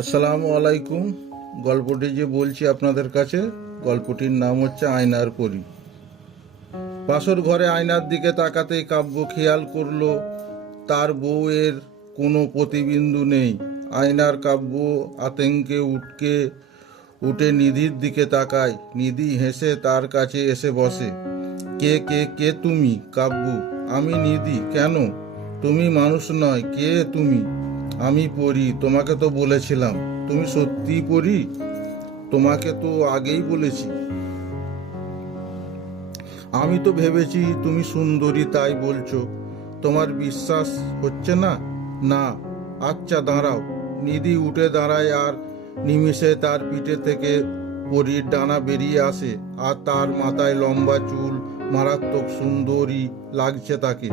আসসালামু আলাইকুম। গল্পটি যে বলছি আপনাদের কাছে, গল্পটির নাম হচ্ছে আয়নার পরী। বাসর ঘরে আয়নার দিকে তাকাতেই কাব্য খেয়াল করলো তার বউয়ের কোনো প্রতিবিন্দু নেই। আয়নার কাব্য আতঙ্কে উঠে নিধির দিকে তাকায়। নিধি হেসে তার কাছে এসে বসে। কে কে কে তুমি? কাব্য: আমি নিধি। কেন? তুমি মানুষ নয়। কে তুমি? আমি পড়ি। তোমাকে তো বলেছিলাম। তুমি সত্যি পড়ি? তোমাকে তো আগেই বলেছি। আমি তো ভেবেছি তুমি সুন্দরী, তাই বলছো। তোমার বিশ্বাস হচ্ছে না? না। আচ্ছা দাঁড়াও। নিধি উঠে দাঁড়ায় আর নিমিষে তার পিঠে থেকে পরীর ডানা বেরিয়ে আসে। আর তার মাথায় লম্বা চুল, মারাত্মক সুন্দরী লাগছে তাকে।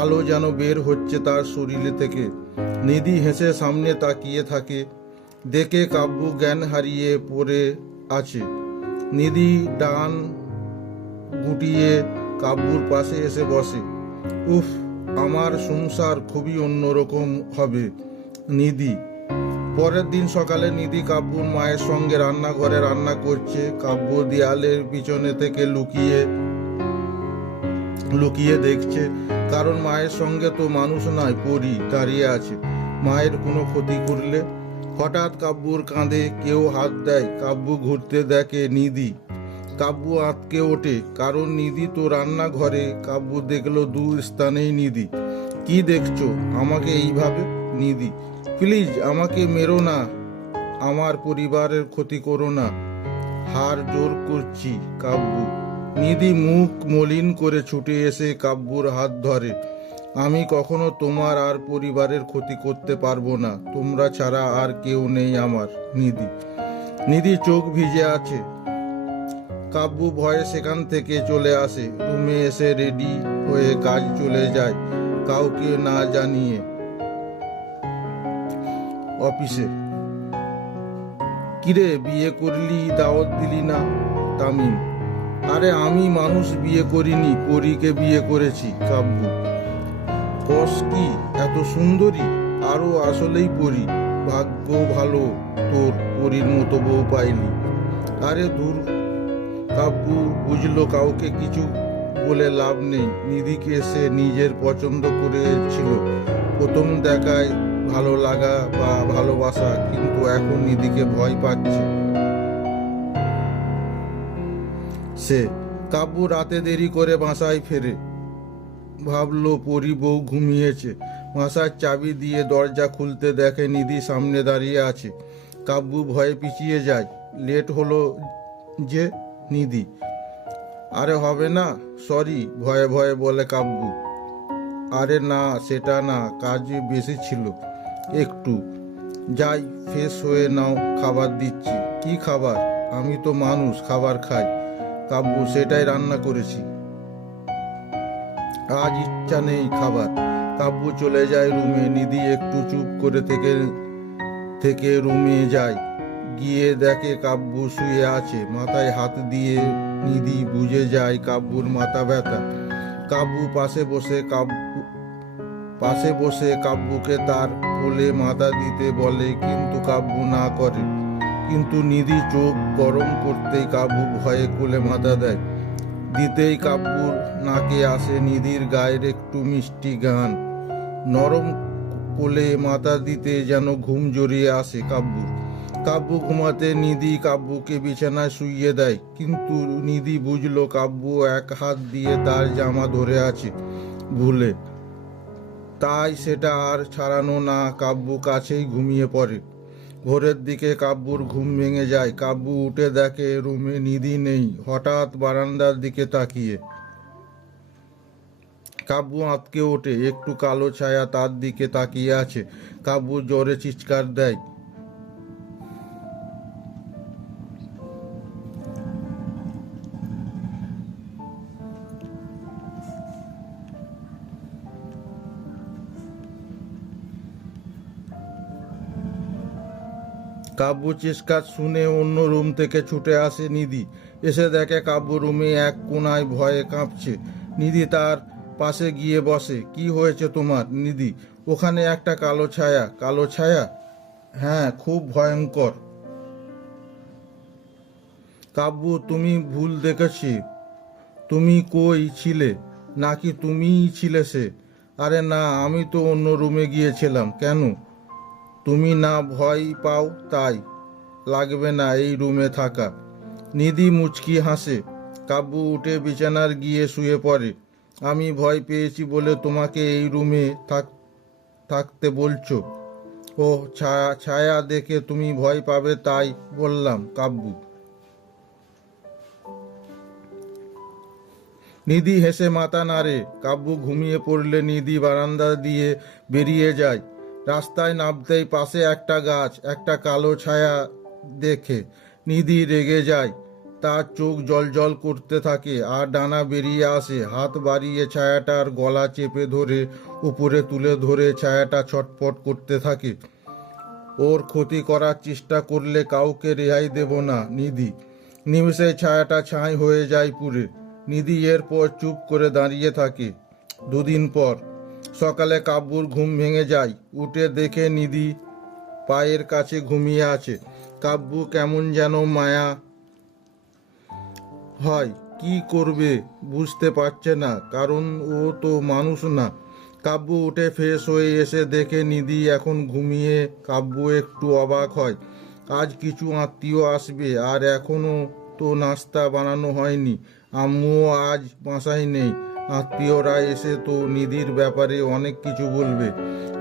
আলো যেন বের হচ্ছে তার শরীরে থেকে। নিধি হেসে সামনে তাকিয়ে থাকে। দেখে কাব্য জ্ঞান হারিয়ে পড়ে আছে। নিধি ডান গুটিয়ে কাব্যুর পাশে এসে বসে। উফ, আমার সংসার খুবই অন্যরকম হবে নিধি। পরের দিন সকালে নিধি কাব্যুর মায়ের সঙ্গে রান্নাঘরে রান্না করছে। কাব্য দেয়ালের পিছনে থেকে লুকিয়ে লুকিয়ে দেখছে, কারণ মায়ের সঙ্গে তো মানুষ নয়, পরী দাঁড়িয়ে আছে। মায়ের কোনো ক্ষতি করলে? হঠাৎ কাব্যুর কাঁধে কেউ হাত দেয়। কাব্য ঘুরতে দেখে নিধি। কাব্য আঁতকে ওঠে, কারণ নিধি তো রান্নাঘরে। কাব্য দেখলো দু স্থানেই নিধি। কি দেখছো আমাকে এইভাবে? নিধি: প্লিজ আমাকে মেরো না, আমার পরিবারের ক্ষতি করো না। হার জোর করছি। কাব্য। নিধি মুখ মলিন করে ছুটে এসে কাব্যুর হাত ধরে। আমি কখনো তোমার আর পরিবারের ক্ষতি করতে পারবো না। তোমরা ছাড়া আর কেউ নেই আমার। নিধি। নিধি চোখ ভিজে আছে। কাব্য ভয়ে সেখান থেকে চলে আসে। রুমে এসে রেডি হয়ে কাজ চলে যায়, কাউকে না জানিয়ে। অফিসে। কিরে, বিয়ে করলি, দাওয়াত দিলি না? তামিম: আরে আমি মানুষ বিয়ে করিনি, পরীকে বিয়ে করেছি। কাব্য: কস কি? এত সুন্দরী? আরো আসলেই পরী। ভাগ্য ভালো তোর, পরীর মতো বউ পাইলি। আরে দূর। কাব্য বুঝলো কাউকে কিছু বলে লাভ নেই। নিধিকে সে নিজের পছন্দ করেছিল প্রথম দেখায়, ভালো লাগা বা ভালোবাসা, কিন্তু এখন নিধিকে ভয় পাচ্ছে সে। কাব্য রাতে দেরি করে বাসায় ফেরে। ভাবলো পরী বউ ঘুমিয়েছে। বাসার চাবি দিয়ে দরজা খুলতে দেখে নিধি সামনে দাঁড়িয়ে আছে। কাব্য ভয়ে পিছিয়ে যায়। লেট হলো যে। নিধি: আরে হবে না, সরি, ভয়ে ভয়ে বলে কাব্য। আরে না, সেটা না, কাজ বেশি ছিল একটু। যাই, ফ্রেশ হয়ে নাও, খাবার দিচ্ছি। কি খাবার? আমি তো মানুষ, খাবার খাই। কাব্য: সেটাই রান্না করেছি, আজ ইচ্ছা নেই খাবার। কাব্য চলে যায় রুমে। নিধি একটু চুপ করে থেকে রুমে যায়। গিয়ে দেখে কাব্য শুয়ে আছে, মাথায় হাত দিয়ে। নিধি বুঝে যায় কাব্যুর মাথা ব্যথা। কাব্য পাশে বসে কাব্যকে তার কোলে মাথা দিতে বলে, কিন্তু কাব্য না করে। কিন্তু নিধি চোখ গরম করতেই কাব্য ভয়ে কোলে মাথা দেয়। দিতেই কাব্যুর নাকে আসে নিধির গায়ের একটু মিষ্টি গান। নরম কোলে মাথা দিতে যেন ঘুম জড়িয়ে আসে কাব্যুর। কাব্য ঘুমাতে নিধি কাব্যকে বিছানায় শুইয়ে দেয়, কিন্তু নিধি বুঝলো কাব্য এক হাত দিয়ে তার জামা ধরে আছে ভুলে। তাই সেটা আর ছাড়ানো না, কাব্য কাছেই ঘুমিয়ে পড়ে। ভোরের দিকে কাব্যুর ঘুম ভেঙে যায়। কাব্য উঠে দেখে রুমে নিধি নেই। হঠাৎ বারান্দার দিকে তাকিয়ে কাব্য আঁতকে ওঠে। একটু কালো ছায়া তার দিকে তাকিয়ে আছে। কাব্য জোরে চিৎকার দেয়। কাব্য চিৎকার শুনে অন্য রুম থেকে ছুটে আসে নিধি। এসে দেখে কাব্য রুমে এক কোণায় ভয়ে কাঁপছে। নিধি তার পাশে গিয়ে বসে। কি হয়েছে তোমার? নিধি: ওখানে একটা কালো ছায়া। কালো ছায়া? হ্যাঁ, খুব ভয়ঙ্কর। কাব্যু, তুমি ভুল দেখেছি। তুমি কই ছিলে? নাকি তুমিই ছিলে সে? আরে না, আমি তো অন্য রুমে গিয়েছিলাম। কেন? তুমি না ভয় পাও তাই। লাগবে না এই রুমে থাকা। নিধি মুচকি হাসে। কাব্যু উঠে বিছানার গিয়ে শুয়ে পড়ে। আমি ভয় পেয়েছি বলে তোমাকে এই রুমে থাকতে বলছো? ও, ছায়া ছায়া দেখে তুমি ভয় পাবে তাই বললাম। কাব্যু নিধি হেসে মাথা নাড়ে। কাব্যু ঘুমিয়ে পড়লে নিধি বারান্দা দিয়ে বেরিয়ে যায়। রাস্তায় নামতেই পাশে একটা গাছ, একটা কালো ছায়া দেখে নিধি রেগে যায়। তার চোখ জলজল করতে থাকে আর ডানা বেরিয়ে আসে। হাত বাড়িয়ে ছায়াটার গলা চেপে ধরে উপরে তুলে ধরে ছায়াটা ছটফট করতে থাকে। ওর ক্ষতি করার চেষ্টা করলে কাউকে রেহাই দেব না নিধি। নিমিষে ছায়াটা ছাই হয়ে যায় পুড়ে। নিধি এরপর চুপ করে দাঁড়িয়ে থাকে। দুদিন পর সকালে কাব্যুর ঘুম ভেঙে যায়। উঠে দেখে নিধি পায়ের কাছে ঘুমিয়ে আছে। কাব্যু কেমন যেন মায়া হয়। কি করবে বুঝতে পারছে না, কারণ ও তো মানুষ না। কাব্যু উঠে ফ্রেশ হয়ে এসে দেখে নিধি এখন ঘুমিয়ে। কাব্যু একটু অবাক হয়। আজ কিছু আত্মীয় আসবে আর এখনো তো নাস্তা বানানো হয়নি। আম্মুও আজ বাসায় নেই। আত্মীয়রা এসে তো নিধির ব্যাপারে অনেক কিছু বলবে।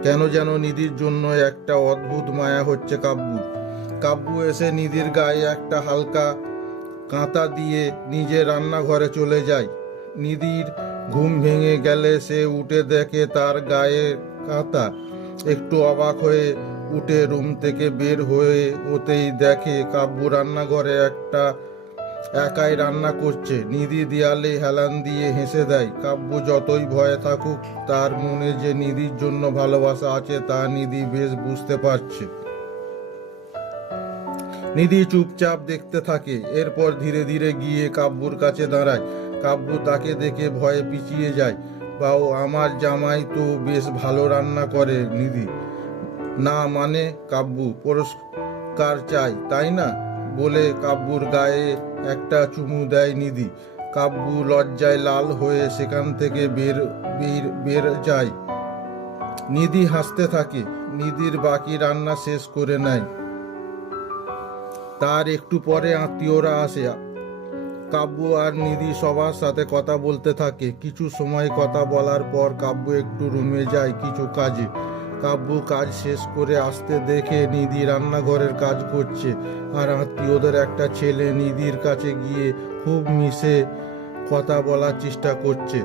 কেন যেন নিধির জন্য একটা অদ্ভুত মায়া হচ্ছে কাব্যু। কাব্যু এসে নিধির গায়ে একটা হালকা কাঁথা দিয়ে নিজে রান্নাঘরে চলে যায়। নিধির ঘুম ভেঙে গেলে সে উঠে দেখে তার গায়ে কাঁথা। একটু অবাক হয়ে উঠে রুম থেকে বের হয়ে ওতেই দেখে কাব্যু রান্নাঘরে একাই রান্না করছে। নিধি দেয়ালে হেলান দিয়ে হেসে দেয়। কাব্যু যতই ভয়ে থাকুক, তার মনে যে নিধির জন্য ভালোবাসা আছে তা নিধি বেশ বুঝতে পারছে। নিধি চুপচাপ দেখতে থাকে। এরপর ধীরে ধীরে গিয়ে কাব্যুর কাছে দাঁড়ায়। কাব্যু তাকে দেখে ভয়ে পিছিয়ে যায়। বাও, আমার জামাই তো বেশ ভালো রান্না করে। নিধি না মানে কাব্যু পুরস্কার চাই তাই না বলে কাব্যুর গায়ে একটা চুমু দেয় নিধি। কাব্যু লজ্জায় লাল হয়ে সেখান থেকে বের যায়। নিধি হাসতে থাকে। নিধির বাকি রান্না শেষ করে নেয়। তার একটু পরে আত্মীয়রা আসে। কাব্যু আর নিধি সবার সাথে কথা বলতে থাকে। কিছু সময় কথা বলার পর কাব্যু একটু রুমে যায় কিছু কাজে। কাব্যু কাজ শেষ করে আসতে দেখে নিধি রান্নাঘরের কাজ করছে আর আত্মীয়দের একটা ছেলে নিধির কাছে গিয়ে খুব মিশে কথা বলার চেষ্টা করছে।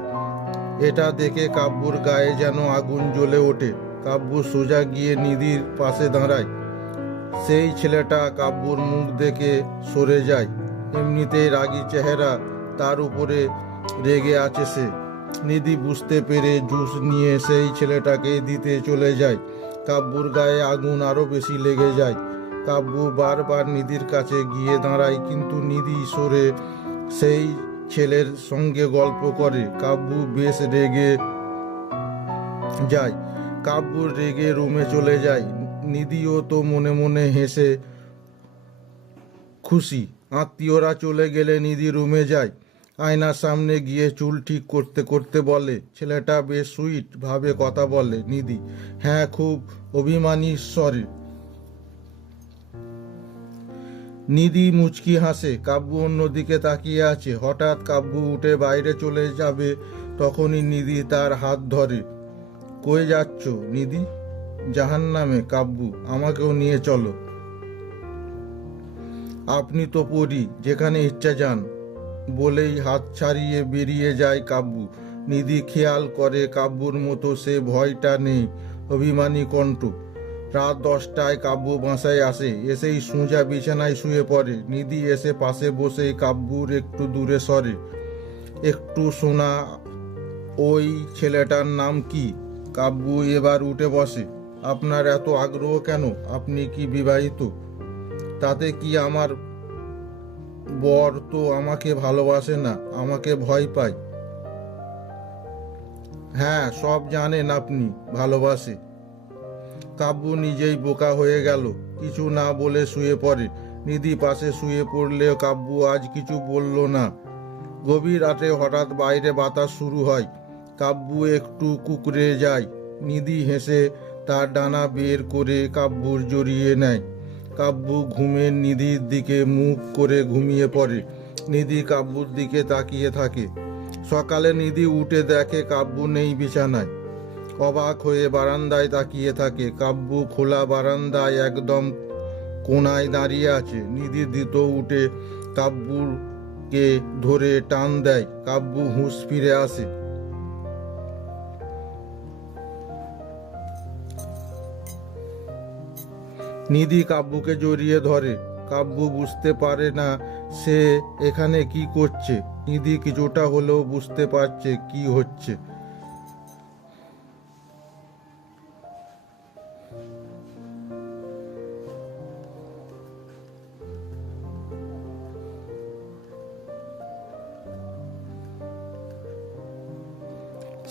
এটা দেখে কাব্যুর গায়ে যেন আগুন জ্বলে ওঠে। কাব্যু সোজা গিয়ে নিধির পাশে দাঁড়ায়। সেই ছেলেটা কাব্যুর মুখ দেখে সরে যায়। এমনিতেই রাগী চেহারা, তার উপরে রেগে আছে সে। নিধি বুঝতে পেরে জুস নিয়ে সেই ছেলেটাকে দিতে চলে যায়। কাব্যুর গায়ে আগুন আরো বেশি লেগে যায়। কাব্যু বারবার নিধির কাছে গিয়ে দাঁড়ায়, কিন্তু নিধি সরে সেই ছেলের সঙ্গে গল্প করে। কাব্যু বেশ রেগে যায়। কাব্যুর রেগে রুমে চলে যায়। নিধিও তো মনে মনে হেসে খুশি। আত্মীয়রা চলে গেলে নিধি রুমে যায়। আয়নার সামনে গিয়ে চুল ঠিক করতে করতে বলে, ছেলেটা বেশ সুইট ভাবে কথা বলে। নিধি হ্যাঁ, খুব অভিমানী স্বরে। নিধি মুচকি হাসে। কাব্যু অন্যদিকে তাকিয়ে আছে। হঠাৎ কাব্যু উঠে বাইরে চলে যাবে, তখনই নিধি তার হাত ধরে। কই যাচ্ছ নিধি? জাহান্নামে। কাব্যু, আমাকেও নিয়ে চলো। আপনি তো পড়ি, যেখানে ইচ্ছা যান বলেই হাত ছাড়িয়ে বেরিয়ে যায় কাব্যু। নিধি খেয়াল করে কাব্যুর মতো সে ভয়টা নেই, অভিমানী কণ্ঠ। রাত 10টায় কাব্যু বাসায় আসে। এসেই সোজা বিছানায় শুয়ে পড়ে। নিধি এসে পাশে বসেই কাব্যুর একটু দূরে সরে। একটু শোনা, ওই ছেলেটার নাম কি? কাব্যু এবার উঠে বসে। আপনার এত আগ্রহ কেন? আপনি কি বিবাহিত? তাতে কি? আমার বর তো আমাকে ভালোবাসে না, আমাকে ভয় পায়। হ্যাঁ, সব জানেন আপনি ভালোবাসে। কাব্যু নিজেই বোকা হয়ে গেল, কিছু না বলে শুয়ে পড়ে। নিধি পাশে শুয়ে পড়লেও কাব্যু আজ কিছু বলল না। গভীর রাতে হঠাৎ বাইরে বাতাস শুরু হয়। কাব্যু একটু কুঁকড়ে যায়। নিধি হেসে তার ডানা বের করে কাব্যুর জড়িয়ে নেয়। কাব্যু ঘুমের নিধির দিকে মুখ করে ঘুমিয়ে পড়ে। নিধি কাব্যুর দিকে তাকিয়ে থাকে। সকালে নিধি উঠে দেখে কাব্যু নেই বিছানায়। অবাক হয়ে বারান্দায় তাকিয়ে থাকে। কাব্যু খোলা বারান্দায় একদম কোনায় দাঁড়িয়ে আছে। নিধি দ্রুত উঠে কাব্যুকে ধরে টান দেয়। কাব্যু হুঁশ ফিরে আসে। নিধি কাব্যুকে জড়িয়ে ধরে। কাব্যু বুঝতে পারে না সে এখানে কি করছে। নিধি কিছুটা হলেও বুঝতে পারছে কি হচ্ছে।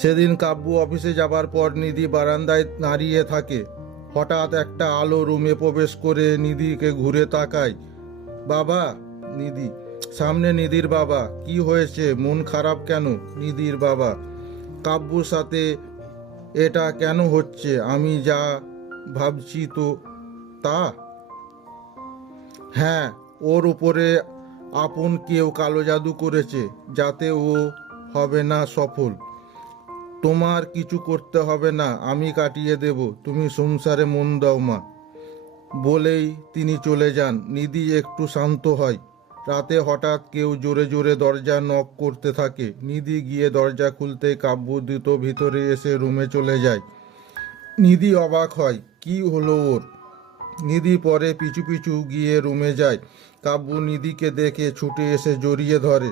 সেদিন কাব্যু অফিসে যাবার পর নিধি বারান্দায় দাঁড়িয়ে থাকে। হঠাৎ একটা আলো রুমে প্রবেশ করে নিধিকে ঘুরে তাকায়। বাবা। নিধি। সামনে নিধির বাবা। কি হয়েছে, মন খারাপ কেন? নিধির বাবা। কাব্যুর সাথে এটা কেন হচ্ছে? আমি যা ভাবছি তো তা। হ্যাঁ, ওর উপরে আপন কেউ কালো জাদু করেছে যাতে ও হবে না সফল। তোমার কিছু করতে হবে না, আমি কাটিয়ে দেব, তুমি সংসারে মন দাও মা। বলেই তিনি চলে যান। নিধি একটু শান্ত হয়। রাতে হঠাৎ কেউ জোরে জোরে দরজা নক করতে থাকে। নিধি গিয়ে দরজা খুলতে কাব্য দ্রুত ভিতরে এসে রুমে চলে যায়। নিধি অবাক হয়, কি হলো ওর। নিধি পরে পিছু পিছু গিয়ে রুমে যায়। কাব্য নিধিকে দেখে ছুটে এসে জড়িয়ে ধরে।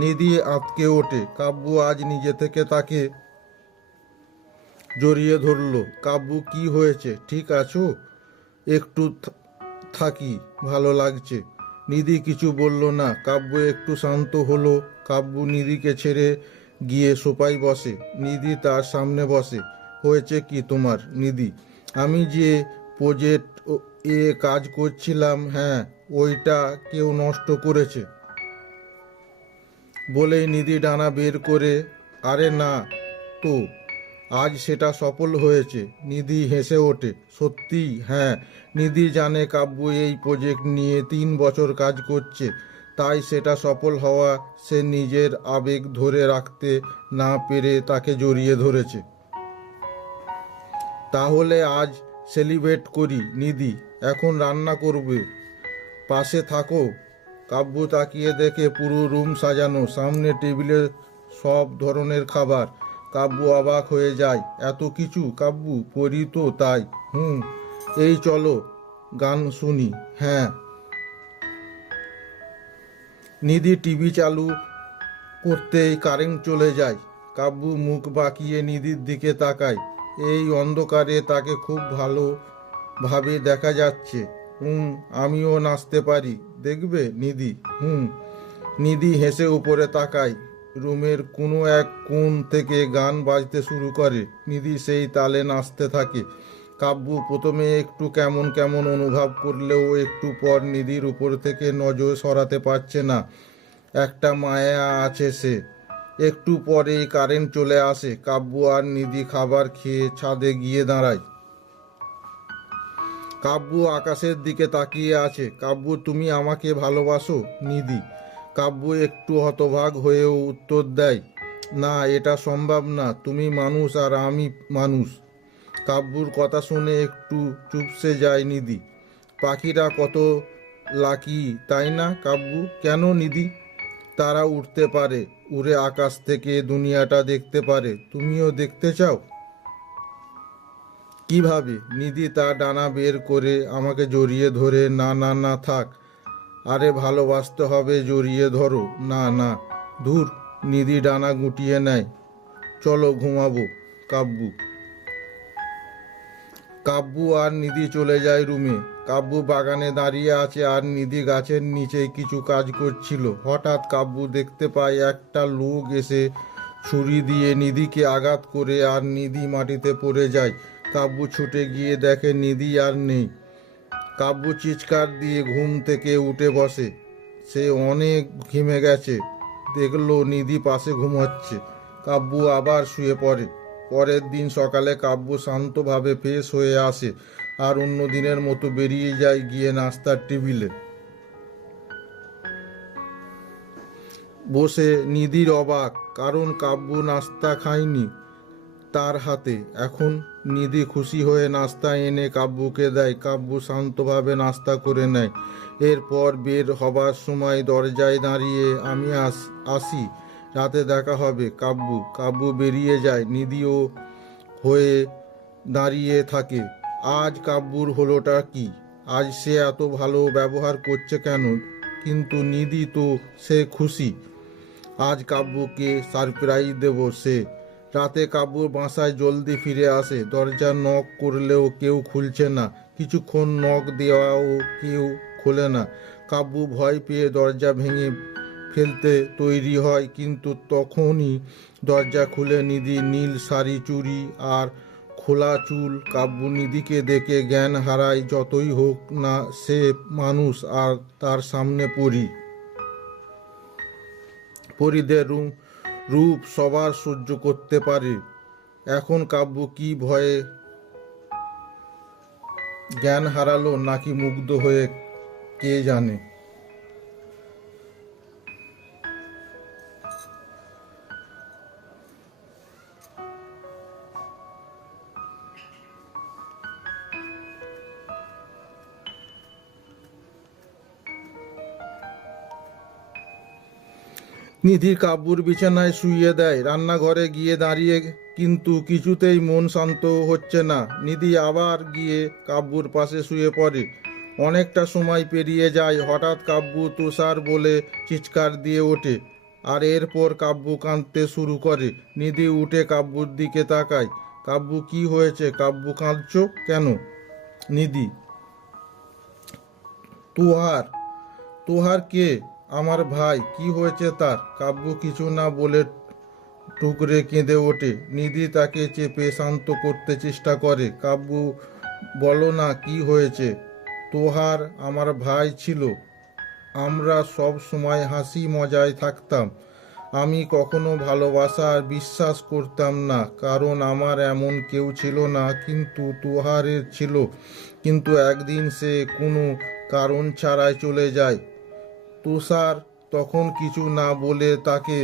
নিধি আঁতকে ওঠে। কাব্য আজ নিজে থেকে তাকে জড়িয়ে ধরল। কাব্য, কি হয়েছে, ঠিক আছো? একটু থাকি, ভালো লাগছে। নিধি কিছু বলল না। কাব্য একটু শান্ত হলো। কাব্য নিধিকে ছেড়ে গিয়ে সোফায় বসে। নিধি তার সামনে বসে। হয়েছে কি তোমার? নিধি, আমি যে প্রজেক্ট এ কাজ করছিলাম, হ্যাঁ, ওইটা কেউ নষ্ট করেছে। বলেই নিধি ডানা বের করে, আরে না তো, আজ সেটা সফল হয়েছে। নিধি হেসে ওঠে। সত্যি? হ্যাঁ। নিধি জানে কাব্য এই প্রজেক্ট নিয়ে 3 বছর কাজ করছে, তাই সেটা সফল হওয়া সে নিজের আবেগ ধরে রাখতে না পেরে তাকে জড়িয়ে ধরেছে। তাহলে আজ সেলিব্রেট করি। নিধি, এখন রান্না করবে, পাশে থাকো। কাব্য তাকিয়ে দেখে পুরো রুম সাজানো, সামনে টেবিলে সব ধরনের খাবার। কাব্য অবাক হয়ে যায়। এত কিছু? কাব্য, পড়ি তো তাই। এই চলো গান শুনি। হ্যাঁ। নিধি টিভি চালু করতেই কারেন্ট চলে যায়। কাব্য মুখ বাঁকিয়ে নিধির দিকে তাকায়। এই অন্ধকারে তাকে খুব ভালোভাবে দেখা যাচ্ছে। আমিও নাচতে পারি, দেখবে নিধি? নিধি হেসে উপরে তাকায়। রুমের কোনো এক কোণ থেকে গান বাজতে শুরু করে। নিধি সেই তালে নাচতে থাকে। কাব্য প্রথমে একটু কেমন কেমন অনুভব করলেও একটু পর নিধির উপর থেকে নজর সরাতে পারছে না। একটা মায়া আছে সে। একটু পরেই কারেন্ট চলে আসে। কাব্য আর নিধি খাবার খেয়ে ছাদে গিয়ে দাঁড়ায়। কাব্য আকাশের দিকে তাকিয়ে আছে। কাব্য, তুমি আমাকে ভালোবাসো? নিধি। কাব্য একটু হতবাক হয়েও উত্তর দেয়, না, এটা সম্ভব না। তুমি মানুষ আর আমি মানুষ। কাব্যুর কথা শুনে একটু চুপসে যায় নিধি। পাখিরা কত লাকি, তাই না কাব্য? কেন নিধি? তারা উঠতে পারে, উড়ে আকাশ থেকে দুনিয়াটা দেখতে পারে। তুমিও দেখতে চাও? কিভাবে? নিধি তার ডানা বের করে আমাকে জড়িয়ে ধরে, না না না, থাক। আরে ভালোবাসতে হবে, জড়িয়ে ধরো। না না। ধুর। নিধি ডানা গুটিয়ে নেয়। চলো ঘুমাবো। কাব্য। কাব্য আর নিধি চলে যায় রুমে। কাব্য বাগানে দাঁড়িয়ে আছে আর নিধি গাছের নিচে কিছু কাজ করছিল। হঠাৎ কাব্য দেখতে পায় একটা লোক এসে ছুরি দিয়ে নিধিকে আঘাত করে আর নিধি মাটিতে পড়ে যায়। কাব্যু ছুটে গিয়ে দেখে নিধি আর নেই। কাব্যু চিৎকার দিয়ে ঘুম থেকে উঠে বসে। সে অনেক ঘেমে গেছে। দেখলো নিধি পাশে ঘুমাচ্ছে। কাব্যু আবার শুয়ে পড়ে। পরের দিন সকালে কাব্যু শান্তভাবে ফ্রেশ হয়ে আসে আর অন্য দিনের মতো বেরিয়ে যায় গিয়ে নাস্তার টেবিলে বসে। নিধির অবাক, কারণ কাব্যু নাস্তা খায়নি তার হাতে। এখন নিধি খুশি হয়ে নাস্তা এনে কাব্যুকে দেয়। কাব্যু শান্তভাবে নাস্তা করে নেয়। এরপর বের হবার সময় দরজায় দাঁড়িয়ে, আমি আসি, রাতে দেখা হবে। কাব্যু বেরিয়ে যায়। নিধিও হয়ে দাঁড়িয়ে থাকে। আজ কাব্যুর হলোটা কি? আজ সে এত ভালো ব্যবহার করছে কেন? কিন্তু নিধি তো সে খুশি। আজ কাব্যুকে সারপ্রাইজ দেব সে। রাতে কাব্যুর বাসায় জলদি ফিরে আসে। দরজা নক করলেও কেউ খুলছে না। কিছুক্ষণ নক দেওয়াও কেউ খোলে না। কাব্যু ভয় পেয়ে দরজা ভেঙে ফেলতে তৈরি হয়, কিন্তু তখনই দরজা খুলে নিধি। নীল শাড়ি, চুড়ি আর খোলা চুল। কাব্যু নিধিকে দেখে জ্ঞান হারায়। যতই হোক না সে মানুষ, আর তার সামনে পরী। পরীদের রূপ সবার সহ্য করতে পারে। এখন কাব্যু কি ভয়ে জ্ঞান হারালো নাকি মুগ্ধ হয়ে, কে জানে। নিধি কাব্যুর বিছানায় শুইয়ে দেয়। রান্নাঘরে গিয়ে দাঁড়িয়ে, কিন্তু কিছুতেই মন শান্ত হচ্ছে না। নিধি আবার গিয়ে কাব্যুর পাশে শুয়ে পড়ে। অনেকটা সময় পেরিয়ে যায়। হঠাৎ কাব্যু তুষার বলে চিৎকার দিয়ে ওঠে, আর এরপর কাব্যু কাঁদতে শুরু করে। নিধি উঠে কাব্যুর দিকে তাকায়। কাব্যু, কি হয়েছে? কাব্যু, কাঁদছো কেন? নিধি, তুহার। তুহার কে? আমার ভাই। কি হয়েছে তার? কাব্যু কিছু না বলে টুকরে কেঁদে ওঠে। নিধি তাকে চেপে শান্ত করতে চেষ্টা করে। কাব্যু, বলো না কি হয়েছে? তোহার আমার ভাই ছিল। আমরা সব সময় হাসি মজায় থাকতাম। আমি কখনো ভালোবাসা আর বিশ্বাস করতাম না, কারণ আমার এমন কেউ ছিল না। কিন্তু তোহারের ছিল। কিন্তু একদিন সে কোনো কারণ ছাড়াই চলে যায়। তুষার তখন কিছু না বলে তাকে।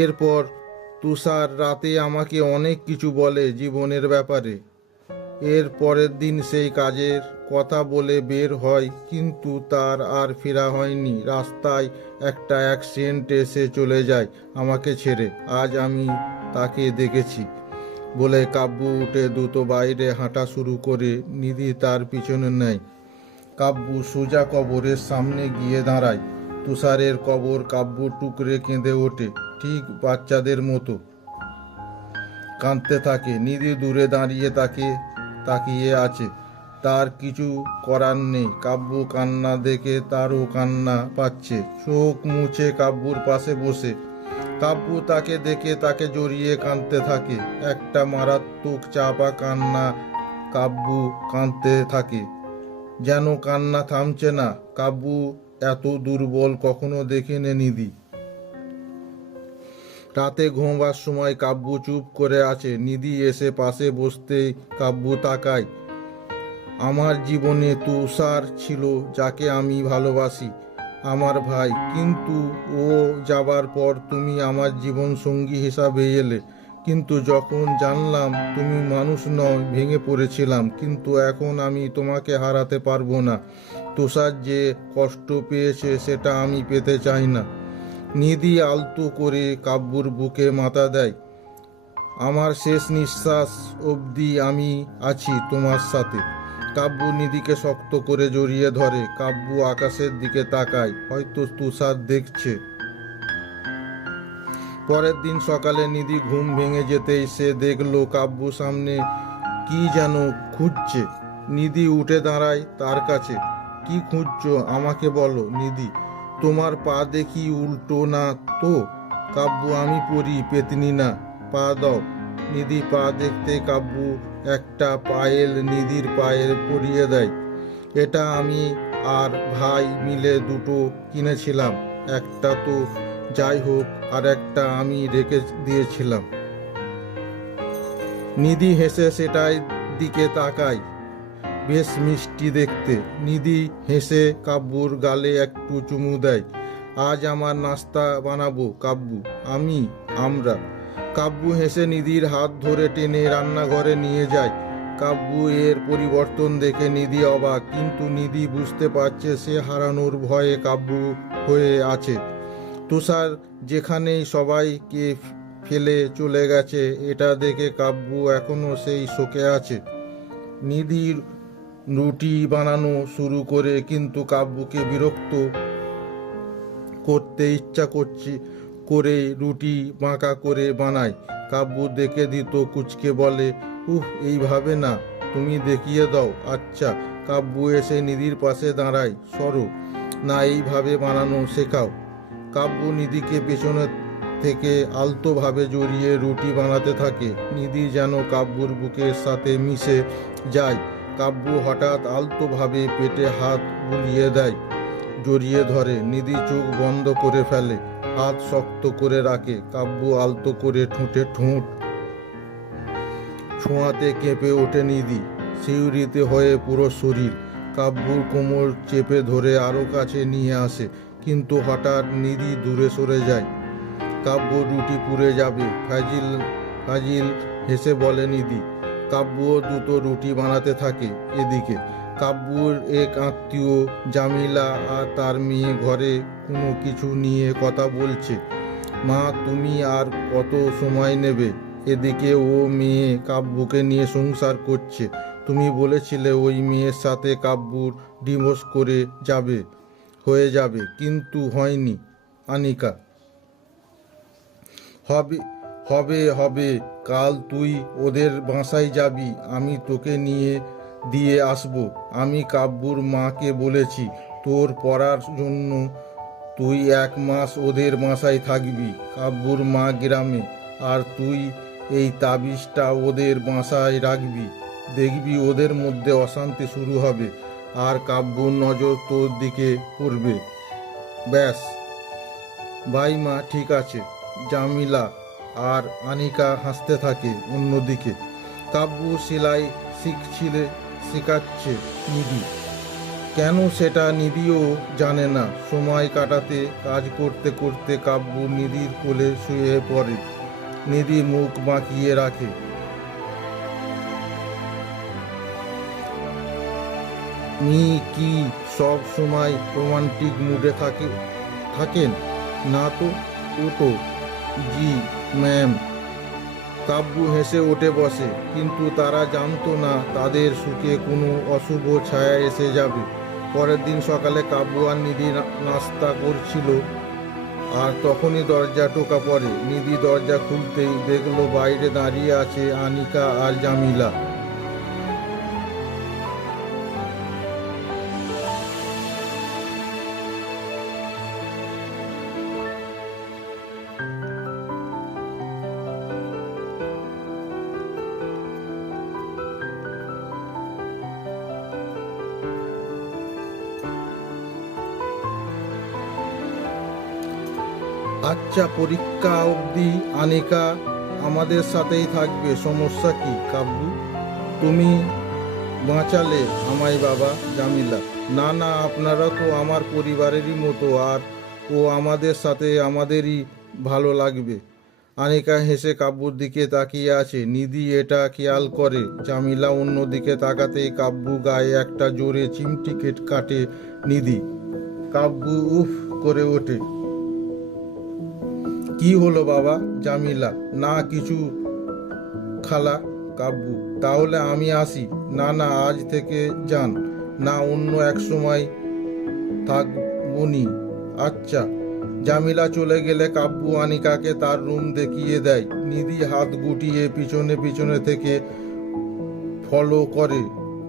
এরপর তুষার রাতে আমাকে অনেক কিছু বলে জীবনের ব্যাপারে। এর পরের দিন সেই কাজের কথা বলে বের হয়, কিন্তু তার আর ফেরা হয়নি। রাস্তায় একটা অ্যাক্সিডেন্ট এসে চলে যায় আমাকে ছেড়ে। আজ আমি তাকে দেখেছি বলে কাব্যু উঠে দ্রুত বাইরে হাঁটা শুরু করে। নিধি তার পিছনে নেয়। কাব্যু সোজা কবরের সামনে গিয়ে দাঁড়ায়। তুষারের কবর। কাব্যু টুকরে কেঁদে ওঠে, ঠিক বাচ্চাদের মতো কাঁদতে থাকে। নিধি দূরে দাঁড়িয়ে তাকিয়ে আছে। তার কিছু করার নেই। কাব্যু কান্না দেখে তারও কান্না পাচ্ছে। চোখ মুছে কাব্যুর পাশে বসে কাব্যু তাকে দেখে তাকে জড়িয়ে কাঁদতে থাকে। একটা মারাত্মক চাপা কান্না। কাব্যু কাঁদতে থাকে, যেন কান্না থামছে না। কাব্যু এত দুর্বল কখনো দেখেনি নিধি। রাতে ঘুমবার সময় কাব্যু চুপ করে আছে। নিধি এসে পাশে বসতেই কাব্যু তাকায়। আমার জীবনে তুষার ছিল, যাকে আমি ভালোবাসি, আমার ভাই। কিন্তু ও যাবার পর তুমি আমার জীবন সঙ্গী হিসাবে এলে। কিন্তু যখন জানলাম তুমি মানুষ নও, ভেঙে পড়েছিলাম। কিন্তু এখন আমি তোমাকে হারাতে পারবো না। তুষার যে কষ্ট পেয়েছে সেটা আমি পেতে চাই না। নিধি আলতো করে কাব্যুর বুকে মাথা দেয়। আমার শেষ নিঃশ্বাস অবধি আমি আছি তোমার সাথে। কাব্যু নিধিকে শক্ত করে জড়িয়ে ধরে। কাব্যু আকাশের দিকে তাকায়, হয়তো তুষার দেখছে। পরের দিন সকালে নিধি ঘুম ভেঙে যেতেই সে দেখলো কাব্যু সামনে কি যেন খুঁজছে। নিধি উঠে দাঁড়ায় তার কাছে। কি খুঁজছো? আমাকে বলো নিধি। তোমার পা দেখি উল্টো না তো? কাব্যু, আমি পড়ি পেতনি না, পা দাও। নিধি পা দেখতে কাব্যু একটা পায়েল নিধির পায়ে পরিয়ে দেয়। এটা আমি আর ভাই মিলে দুটো কিনেছিলাম, একটা তো যাই হোক, আর একটা আমি রেখে দিয়েছিলাম। নিধি হেসে সেটাই দিকে তাকায়, বেশ মিষ্টি দেখতে। নিধি হেসে কাব্যুর গালে একটু চুমু দেয়। আজ আমার নাস্তা বানাবো কাব্যু, আমরা। কাব্যু হেসে নিধির হাত ধরে টেনে রান্নাঘরে নিয়ে যায়। কাব্যু এর পরিবর্তন দেখে নিধি অবাক, কিন্তু নিধি বুঝতে পারছে সে হারানোর ভয়ে কাব্যু হয়ে আছে। তুষার যেখানেই সবাইকে ফেলে চলে গেছে, এটা দেখে কাব্যু এখনো সেই শোকে আছে। নিধির রুটি বানানো শুরু করে, কিন্তু কাব্যুকে বিরক্ত করতে ইচ্ছা করছে করে রুটি বাঁকা করে বানায়। কাব্যু দেখে দিত কুচকে বলে, এইভাবে না, তুমি দেখিয়ে দাও। আচ্ছা। কাব্যু এসে নিধির পাশে দাঁড়ায়। সরো না, এইভাবে বানানো শেখাও। কাব্যু নিধিকে পেছনে থেকে আলতোভাবে জড়িয়ে রুটি বানাতে থাকে। নিধি যেন কাব্যুর বুকের সাথে মিশে যায়। কাব্যু হঠাৎ আলতোভাবে পেটে হাত বুলিয়ে দেয়, জড়িয়ে ধরে। নিধি চোখ বন্ধ করে ফেলে, হাত শক্ত করে রাখে। কাব্যু আলতো করে ঠোঁটে ঠোঁট ছোঁয়াতে কেঁপে ওঠে নিধি, শিউরিত হয়ে পুরো শরীর। কাব্যুর কোমর চেপে ধরে আরো কাছে নিয়ে আসে, কিন্তু হঠাৎ নিধি দূরে সরে যায়। কাব্যুর রুটি পুড়ে যাবে। ফাজিল হেসে বলে নিধি। কাব্যুও দুটো রুটি বানাতে থাকে। এদিকে কাব্যুর এক আত্মীয় জামিলা আর তার মেয়ে ঘরে কোনো কিছু নিয়ে কথা বলছে। মা, তুমি আর কত সময় নেবে? এদিকে ও মেয়ে কাব্যুকে নিয়ে সংসার করছে। তুমি বলেছিলে ওই মেয়ের সাথে কাব্যুর ডিভোর্স হয়ে যাবে, কিন্তু হয়নি। আনিকা, হবে। কাল তুই ওদের বাসায় যাবি, আমি তোকে দিয়ে আসবো। আমি কাব্যুর মাকে বলেছি তোর পড়ার জন্য তুই 1 মাস ওদের বাসায় থাকবি। কাব্যুর মা গ্রামে, আর তুই এই তাবিজটা ওদের বাসায় রাখবি। দেখবি ওদের মধ্যে অশান্তি শুরু হবে, আর কাব্যুর নজর তোর দিকে পড়বে। ব্যাস। বাই মা, ঠিক আছে। জামিলা আর আনিকা হাসতে থাকে। অন্যদিকে কাব্যু সেলাই শেখাচ্ছে নিধি। কেন সেটা নিধিও জানে না। সময় কাটাতে কাজ করতে করতে কাব্যু নিধির কোলে শুয়ে পড়ে। নিধি মুখ বাঁকিয়ে রাখে। কি সব সময় রোমান্টিক মুডে থাকেন না তো? ওঠো। জি ম্যাম। কাব্যু হেসে উঠে বসে, কিন্তু তারা জানতো না তাদের সুখে কোনো অশুভ ছায়া এসে যাবে। পরের দিন সকালে কাব্যু আর নিধি নাস্তা করছিল, আর তখনই দরজা টোকা পড়ে। নিধি দরজা খুলতেই দেখলো বাইরে দাঁড়িয়ে আছে আনিকা আর জামিলা। আচ্ছা, পরীক্ষা অবধি আনিকা আমাদের সাথেই থাকবে, সমস্যা কি? কাব্যু, তুমি বাঁচালে আমায় বাবা। জামিলা, না, আপনারা তো আমার পরিবারেরই মতো, আর ও আমাদের সাথে আমাদেরই ভালো লাগবে। আনিকা হেসে কাব্যুর দিকে তাকিয়ে আছে। নিধি এটা খেয়াল করে। জামিলা অন্যদিকে তাকাতেই কাব্যু গায়ে একটা জোরে চিমটি কাটে নিধি। কাব্যু উফ করে ওঠে। কি হলো বাবা? জামিলা, না কিছু খালা। কাব্যু, তাহলে আমি আসি। না, আজ থেকে যান না, অন্য এক সময় থাকবনি। আচ্ছা। জামিলা চলে গেলে কাব্যু আনিকাকে তার রুম দেখিয়ে দেয়। নিধি হাত গুটিয়ে পিছনে থেকে ফলো করে।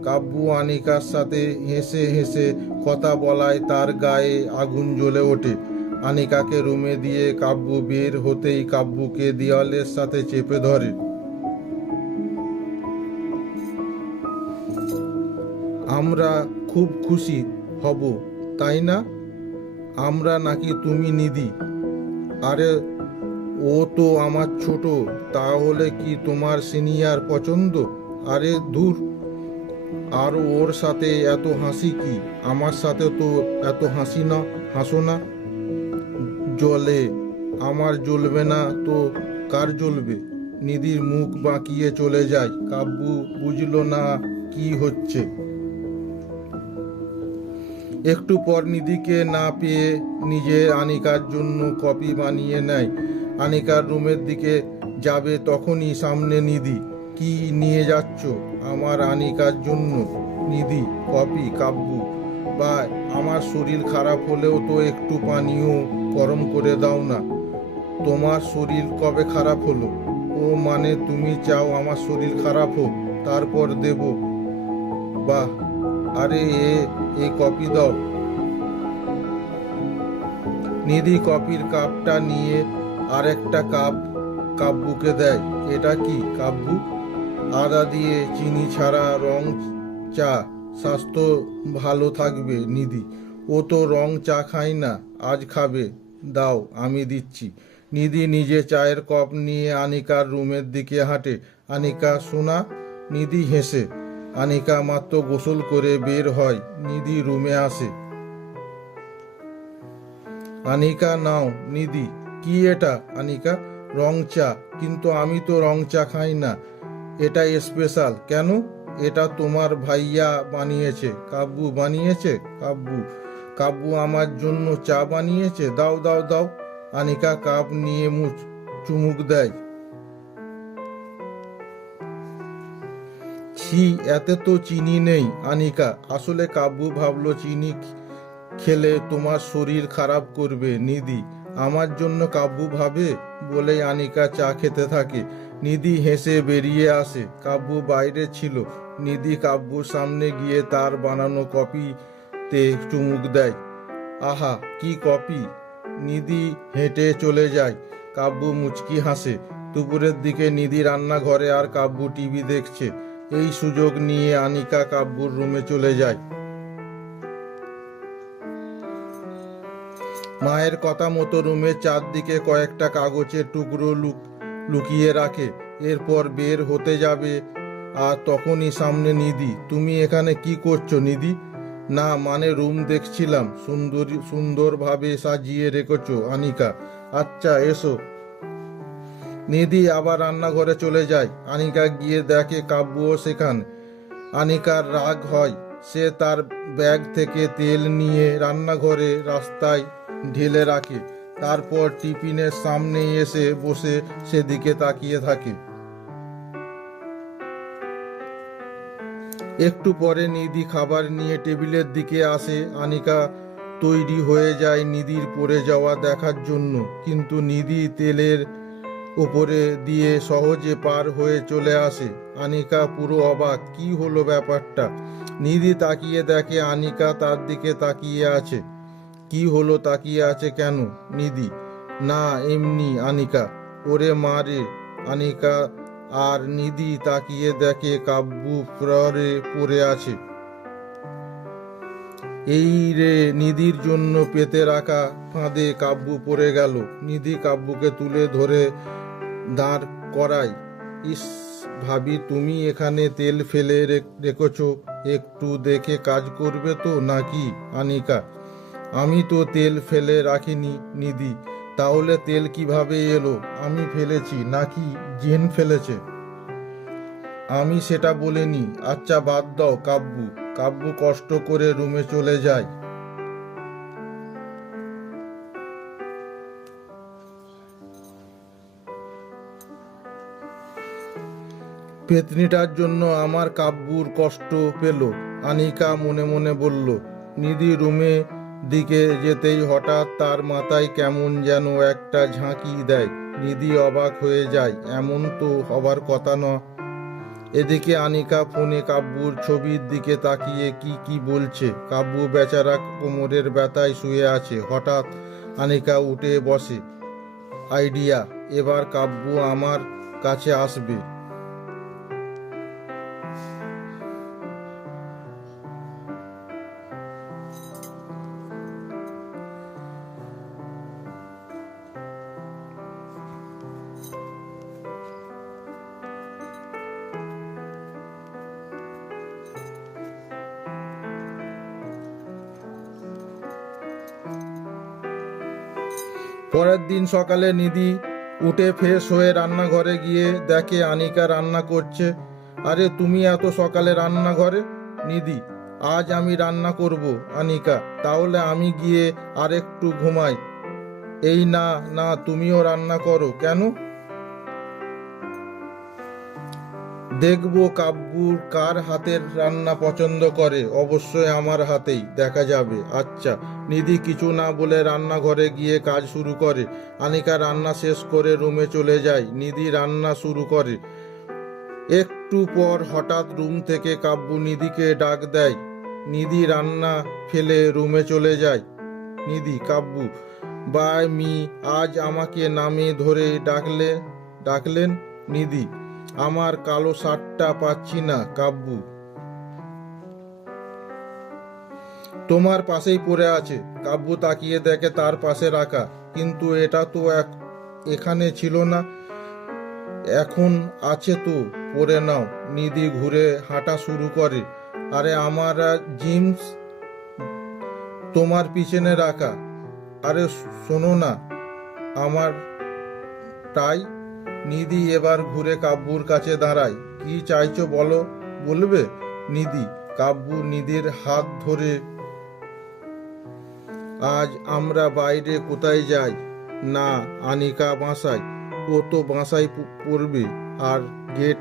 কাব্যু আনিকার সাথে হেসে হেসে কথা বলায় তার গায়ে আগুন জ্বলে ওঠে। আনিকাকে রুমে দিয়ে কাব্যু বের হতেই কাব্যুকে দেওয়ালের সাথে চেপে ধরে। আমরা খুব খুশি হব, তাই না? আমরা নাকি তুমি নিধি? আরে ও তো আমার ছোট, তাহলে কি তোমার সিনিয়র পছন্দ? আরে ধুর, আর ওর সাথে এত হাসি কি? আমার সাথে তো এত হাসি না, হাসো না। জ্বলে, আমার জ্বলবে না তো কার জ্বলবে? নিধির মুখ বাঁকিয়ে চলে যায়। কাব্যু বুঝলো না কি হচ্ছে। একটু পর নিধিকে না পেয়ে নিজে আনিকার জন্য কফি বানিয়ে নেয়। আনিকার রুমের দিকে যাবে তখনই সামনে নিধি। কি নিয়ে যাচ্ছ? আমার আনিকার জন্য। নিধি, কফি। কাব্যু, বা আমার শরীর খারাপ হলেও তো একটু পানীয় গরম করে দাও না। তোমার শরীর কবে খারাপ হলো? ও মানে তুমি চাও আমার শরীর খারাপ হোক তারপর দেব? বাহ, আরে এ কফি দাও। নিধি কফির কাপটা নিয়ে আরেকটা কাপ কাব্যুকে দেয়। এটা কি কাব্যু? আদা দিয়ে চিনি ছাড়া রং চা। স্বাস্থ্য ভালো থাকবে নিধি। ও তো রং চা খায় না, আজ খাবে। দাও, আমি দিচ্ছি। নিধি নিজে চায়ের কাপ নিয়ে আনিকার রুমের দিকে হাঁটে। আনিকা, শোনা? নিধি হেসে। আনিকা মাত্র গোসল করে বের হয়, নিধি রুমে আসে। আনিকা, নাও। নিধি, কি এটা আনিকা? রং চা। কিন্তু আমি তো রং চা খাই না। এটা স্পেশাল। কেন? এটা তোমার ভাইয়া বানিয়েছে। কাব্যু বানিয়েছে? কাব্যু আমার জন্য চা বানিয়েছে। দাও দাও দাও। আনিকা কাপ নিয়ে চুমুক দেয়। ছি, এতে তো চিনি নেই। আনিকা, আসলে কাব্যু ভাবলো চিনি খেলে তোমার শরীর খারাপ করবে। নিধি, আমার জন্য কাব্যু ভাবে বলেই আনিকা চা খেতে থাকে। নিধি হেসে বেরিয়ে আসে। কাব্যু বাইরে ছিল। নিধি কাব্যুর সামনে গিয়ে তার বানানো কফিতে চুমুক দেয়। আহা, কি কফি! নিধি হেঁটে চলে যায়। কাব্যু মুচকি হাসে। দুপুরের দিকে নিধি রান্নাঘরে আর কাব্যু টিভি দেখছে। এই সুযোগ নিয়ে আনিকা কাব্যুর রুমে চলে যায়। মায়ের কথা মতো রুমের চারদিকে কয়েকটা কাগজের টুকরো লুকিয়ে রাখে। এরপর বের হতে যাবে আর তখনই সামনে নিধি। তুমি এখানে কি করছো নিধি? না, মানে রুম দেখছিলাম। সুন্দরভাবে সাজিয়ে রেখেছো আনিকা। আচ্ছা, এসো। নিধি আবার রান্নাঘরে চলে যায়। আনিকা গিয়ে দেখে কাব্যও সেখানে। আনিকার রাগ হয়। সে তার ব্যাগ থেকে তেল নিয়ে রান্নাঘরে রাস্তায় ঢেলে রাখে। তারপর টিফিনের সামনে এসে বসে সেদিকে তাকিয়ে থাকে। একটু পরে নিধি খাবার নিয়ে টেবিলের দিকে আসে। আনিকা তৈরি হয়ে যায় নিধির পড়ে যাওয়া দেখার জন্য, কিন্তু নিধি তেলের উপরে দিয়ে সহজে পার হয়ে চলে আসে। আনিকা পুরো অবাক, কি হলো ব্যাপারটা? নিধি তাকিয়ে দেখে আনিকা তার দিকে তাকিয়ে আছে। কি হলো, তাকিয়ে আছে কেন? নিধি, না এমনি। আনিকা, ওরে মা রে। আনিকা আর নিধি তাকিয়ে দেখে কাব্যু ফ্লোরে পড়ে আছে। এই রে, নিধির জন্য পেতে রাখা ফাঁদে কাব্যু পড়ে গেল। নিধি কাব্যুকে তুলে ধরে দাঁড় করায়। ইস ভাবি, তুমি এখানে তেল ফেলে রেখেছো, একটু দেখে কাজ করবে তো নাকি? আনিকা, আমি তো তেল ফেলে রাখিনি। নিধি, তাহলে তেল কিভাবে এলো? আমি ফেলেছি নাকি জেন ফেলেছে? আমি সেটা বলিনি। আচ্ছা বাদ দাও কাব্যু। কাব্যু কষ্ট করে রুমে চলে যায়। পেতনিটার জন্য আমার কাব্যুর কষ্ট পেল, আনিকা মনে মনে বলল। নিধি রুমে দিকে যেতেই হঠাৎ তার মাথায় কেমন যেন একটা ঝাঁকি দেয়। নিধি অবাক হয়ে যায়, এমন তো হবার কথা না। এদিকে আনিকা ফোনে কাব্যুর ছবির দিকে তাকিয়ে কি বলছে। কাব্যু বেচারা কোমরের ব্যথায় শুয়ে আছে। হঠাৎ আনিকা উঠে বসে। আইডিয়া, এবার কাব্যু আমার কাছে আসবে। পরের দিন সকালে নিধি উঠে ফ্রেশ হয়ে রান্নাঘরে গিয়ে দেখে আনিকা রান্না করছে। আরে তুমি এত সকালে রান্নাঘরে? নিধি: আজ আমি রান্না করব। আনিকা: তাহলে আমি গিয়ে আরেকটু ঘুমাই। এই না না, তুমিও রান্না করো। কেন? দেখবো কাব্যুর কার হাতের রান্না পছন্দ করে। অবশ্যই আমার হাতেই, দেখা যাবে। আচ্ছা। নিধি কিছু না বলে রান্নাঘরে গিয়ে কাজ শুরু করে। আনিকা রান্না শেষ করে রুমে চলে যায়। নিধি রান্না শুরু করে। একটু পর হঠাৎ রুম থেকে কাব্যু নিধিকে ডাক দেয়। নিধি রান্না ফেলে রুমে চলে যায়। নিধি: কাব্যু: বাই মি, আজ আমাকে নামে ধরে ডাকলেন? নিধি: আমার কালো শার্টটা পাচ্ছি না। কাব্যু: তোমার পাশেই পড়ে আছে। কাব্যু তাকিয়ে দেখে তার পাশে রাখা, কিন্তু এটা তো এখানে ছিল না। এখন আছে তো, পরে নাও। নিধি ঘুরে হাঁটা শুরু করে। আরে আমার জিন্স তোমার পিছনে রাখা। আরে শোনো না, আমার টাই। নিধি এবার ঘুরে কাব্যুর কাছে দাঁড়ায়। কি চাইছো বলবে? নিধি: কাব্যু নিধির হাত ধরে: আজ আমরা বাইরে কোথায় যাই? না। আনিকা বাসায়। ও তো বাসায় পড়বে, আর গেট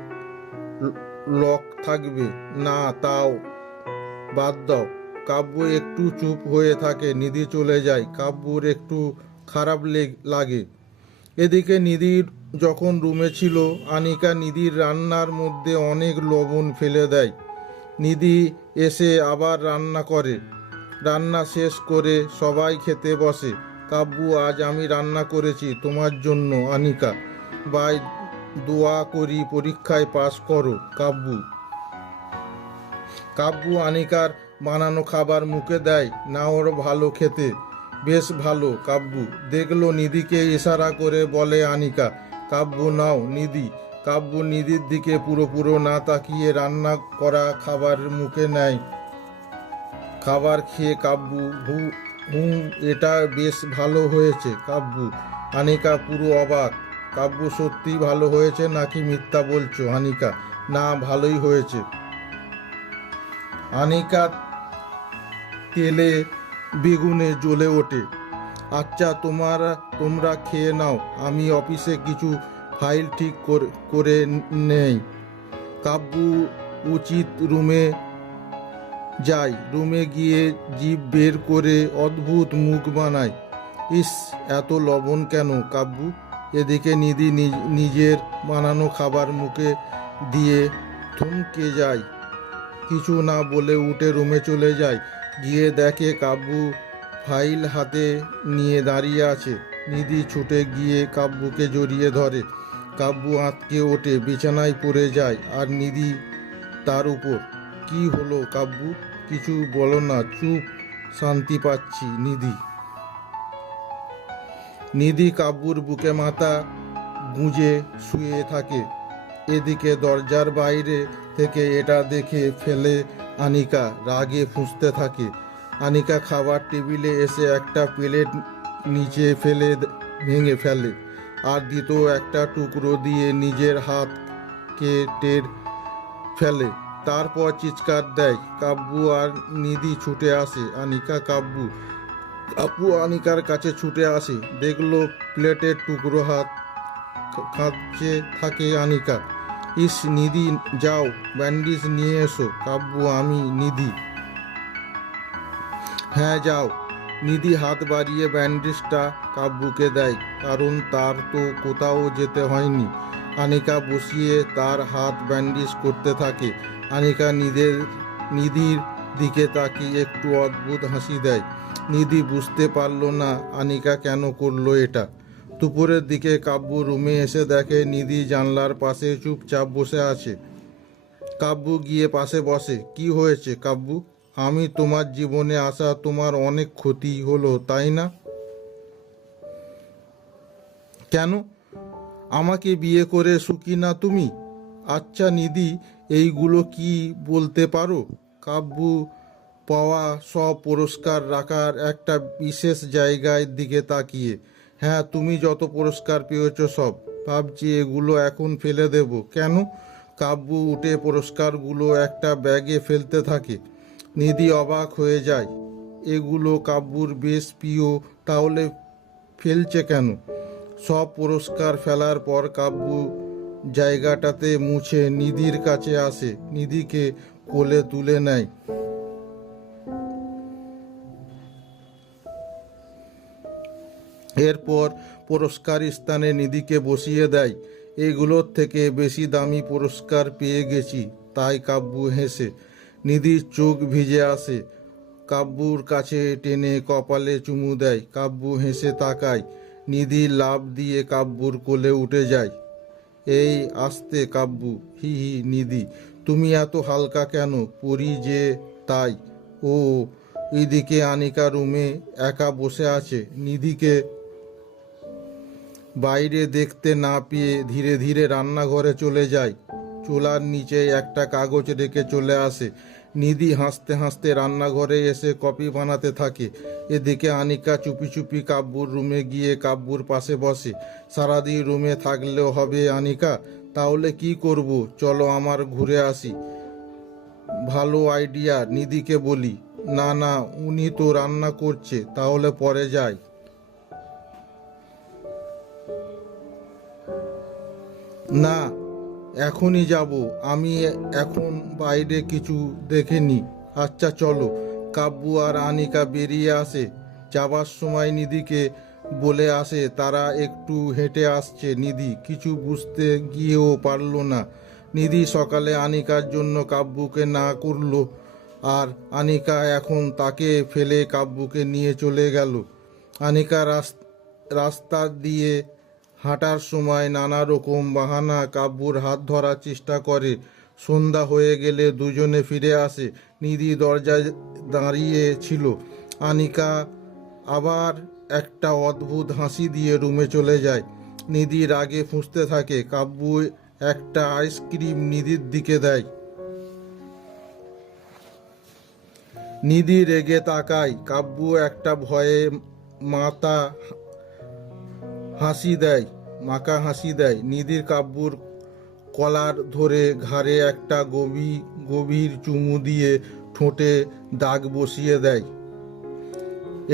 লক থাকবে। না, তাও বাদ দাও। কাব্য একটু চুপ হয়ে থাকে। নিধি চলে যায়। কাব্যুর একটু খারাপ লাগে। এদিকে নিধির যখন রুমে ছিল, আনিকা নিধির রান্নার মধ্যে অনেক লবণ ফেলে দেয়। নিধি এসে আবার রান্না করে। রান্না শেষ করে সবাই খেতে বসে। কাব্যু: আজ আমি রান্না করেছি তোমার জন্য আনিকা। বাই, দোয়া করি পরীক্ষায় পাস করো। কাব্যু আনিকার বানানো খাবার মুখে দেয়। না, ওর ভালো খেতে, বেশ ভালো। কাব্যু দেখলো নিধিকে, ইশারা করে বলে আনিকা: কাব্যু নাও। নিধি: কাব্যু নিধির দিকে পুরো না তাকিয়ে রান্না করা খাবার মুখে নেয়। খাবার খেয়ে কাব্যু: হুম, এটা বেশ ভালো হয়েছে। কাব্যু: আনিকা পুরো অবাক। কাব্যু: সত্যি ভালো হয়েছে নাকি মিথ্যা বলছো? আনিকা: না, ভালোই হয়েছে। আনিকা তেলে বেগুনে জ্বলে ওঠে। আচ্ছা, তোমরা খেয়ে নাও, আমি অফিসে কিছু ফাইল ঠিক করে নেই। কাব্যু উচিত রুমে যায়। রুমে গিয়ে জিভ বের করে অদ্ভুত মুখ বানায়। ইস, এত লবণ কেন? কাব্যু। এদিকে নিধি নিজের বানানো খাবার মুখে দিয়ে থমকে যায়। কিছু না বলে উঠে রুমে চলে যায়। গিয়ে দেখে কাব্যু ফাইল হাতে নিয়ে দাঁড়িয়ে আছে। নিধি ছুটে গিয়ে কাব্যুকে জড়িয়ে ধরে। কাব্যু আঁতকে ওঠে, বিছানায় পড়ে যায়, আর নিধি তার উপর। কি হলো কাব্যু? কিছু বলো না। চুপ, শান্তি পাচ্ছি। নিধি কাব্যুর বুকে মাথা গুঁজে শুয়ে থাকে। এদিকে দরজার বাইরে থেকে এটা দেখে ফেলে আনিকা রাগে ফুঁসতে থাকে। আনিকা খাবার টেবিলে এসে একটা প্লেট নিচে ভেঙে ফেলে, আর দ্বিতীয় একটা টুকরো দিয়ে নিজের হাত কেটে ফেলে। তারপর চিৎকার দেয়। কাব্যু আর নিধি ছুটে আসে। কাব্যু আনিকার কাছে ছুটে আসে, দেখলো প্লেটের টুকরো হাত কাঁদতে থাকে আনিকা। ইস, নিধি, যাও ব্যান্ডেজ নিয়ে এসো। কাব্যু: আমি? নিধি: হ্যাঁ, যাও। নিধি হাত বাড়িয়ে ব্যান্ডেজটা কাব্যুকে দেয়, কারণ তার তো কোথাও যেতে হয়নি। আনিকা বসিয়ে তার হাত ব্যান্ডেজ করতে থাকে। আনিকা নিধির দিকে তাকিয়ে একটু অদ্ভুত হাসি দেয়। নিধি বুঝতে পারল না আনিকা কেন করলো এটা। দুপুরের দিকে কাব্যু রুমে এসে দেখে নিধি জানলার পাশে চুপচাপ বসে আছে। কাব্যু গিয়ে পাশে বসে। কি হয়েছে কাব্যু? আমি তোমার জীবনে আসা তোমার অনেক ক্ষতি হলো, তাই না? কেন? আমাকে বিয়ে করে সুখী না তুমি? আচ্ছা নিধি, এইগুলো কি বলতে পারো? কাব্যু পাওয়া সব পুরস্কার রাখার একটা বিশেষ জায়গার দিকে তাকিয়ে। হ্যাঁ, তুমি যত পুরস্কার পেয়েছো সব। ভাবছি এগুলো এখন ফেলে দেব। কেন? কাব্যু উঠে পুরস্কারগুলো একটা ব্যাগে ফেলতে থাকে। নিধি অবাক হয়ে যায়। এগুলো কাব্যুর বেশ প্রিয়, তাহলে ফেলছে কেন? সব পুরস্কার ফেলার পর কাব্যু জায়গাটাতে মুছে নিধির কাছে আসে, নিধিকে কোলে তুলে নেয়। এরপর পুরস্কার স্থানে নিধিকে বসিয়ে দেয়। এগুলোর থেকে বেশি দামি পুরস্কার পেয়ে গেছি, তাই কাব্যু হেসে। নিধির চোখ ভিজে আসে। কাব্যুর কাছে টেনে কপালে চুমু দেয়। কাব্যু হেসে তাকায়। নিধি লাফ দিয়ে কাব্যুর কোলে উঠে যায়। এই আস্তে কাব্যু, হি হি। নিধি, তুমি এত হালকা কেন? পড়ি যে, তাই। ও। এইদিকে আনিকা রুমে একা বসে আছে। নিধিকে বাইরে দেখতে না পেয়ে ধীরে ধীরে রান্নাঘরে চলে যায়। চুলার নিচে একটা কাগজ রেখে চলে আসে। নিধি হাসতে হাসতে রান্নাঘরে এসে কফি বানাতে থাকে। এদিকে আনিকা চুপি চুপি কাব্যুর রুমে গিয়ে কাব্যুর পাশে বসে। সারাদিন রুমে থাকলেও হবে আনিকা? তাহলে কি করব? চলো আমার ঘুরে আসি। ভালো আইডিয়া, নিধিকে বলি। না না, উনি তো রান্না করছে, তাহলে পরে যাই। না, এখনই যাব। আমি এখন বাইরে কিছু দেখেনি। আচ্ছা চলো। কাব্যু আর আনিকা বেরিয়ে আসে। যাবার সময় নিধিকে বলে আসে তারা একটু হেঁটে আসছে। নিধি কিছু বুঝতে গিয়েও পারল না। নিধি সকালে আনিকার জন্য কাব্যুকে না করলো, আর আনিকা এখন তাকে ফেলে কাব্যুকে নিয়ে চলে গেল। আনিকা রাস্তা দিয়ে হাঁটার সময় নানা রকম বাহানা কাব্যুর হাত ধরার চেষ্টা করে। সন্ধ্যা হয়ে গেলে দুজনে ফিরে আসে। নিধি দরজায় দাঁড়িয়ে ছিল। আনিকা আবার একটা অদ্ভুত হাসি দিয়ে রুমে চলে যায়। নিধি রাগে ফুঁসতে থাকে। কাব্যু একটা আইসক্রিম নিধির দিকে দেয়। নিধি রেগে তাকায়। কাব্যু একটা ভয়ে মাথা হাসি দেয়, মাকা হাসি দেয়। নিধির কাব্যুর কলার ধরে ঘাড়ে একটা গভীর চুমু দিয়ে ঠোঁটে দাগ বসিয়ে দেয়।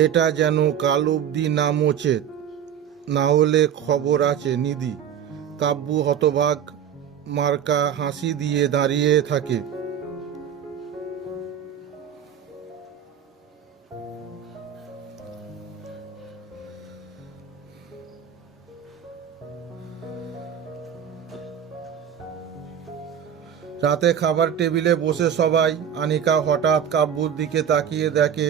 এটা যেন কাল অবধি না মোছে, না হলে খবর আছে। নিধি। কাব্যু হতবাক মার্কা হাসি দিয়ে দাঁড়িয়ে থাকে। রাতে খাবার টেবিলে বসে সবাই। আনিকা হঠাৎ কাব্যুর দিকে তাকিয়ে দেখে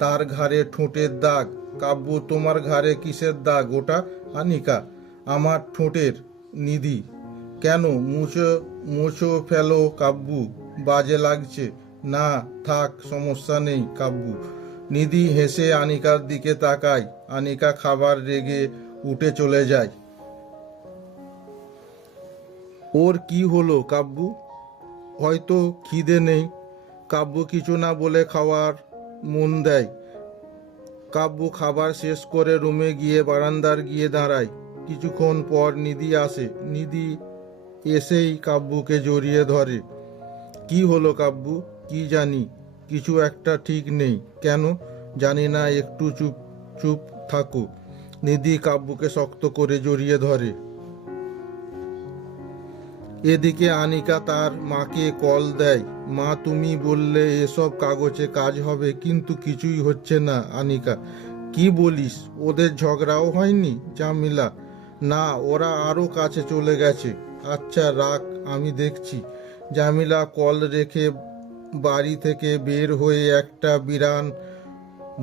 তার ঘাড়ে ঠোঁটের দাগ। কাব্যু, তোমার ঘাড়ে কিসের দাগ ওটা? আনিকা, আমার ঠোঁটের। নিধি, কেন? মুছো মুছো ফেলো কাব্যু, বাজে লাগছে। না থাক, সমস্যা নেই কাব্যু। নিধি হেসে আনিকার দিকে তাকায়। আনিকা খাবার রেগে উঠে চলে যায়। ওর কি হলো কাব্যু? হয়তো খিদে নেই। কাব্যু কিছু না বলে খাওয়ার মন দেয়। কাব্যু খাবার শেষ করে রুমে গিয়ে বারান্দার গিয়ে দাঁড়ায়। কিছুক্ষণ পর নিধি আসে। নিধি এসেই কাব্যুকে জড়িয়ে ধরে। কি হলো কাব্যু? কি জানি, কিছু একটা ঠিক নেই। কেন? জানি না, একটু চুপ চুপ থাকো। নিধি কাব্যুকে শক্ত করে জড়িয়ে ধরে। এদিকে আনিকা তার মাকে কল দেয়। মা, তুমি বললে এসব কাগজে কাজ হবে, কিন্তু কিছুই হচ্ছে না। আনিকা, কি বলিস? ওদের ঝগড়াও হয়নি? জামিলা, না, ওরা আরও কাছে চলে গেছে। আচ্ছা রাখ, আমি দেখছি। জামিলা কল রেখে বাড়ি থেকে বের হয়ে একটা বিরান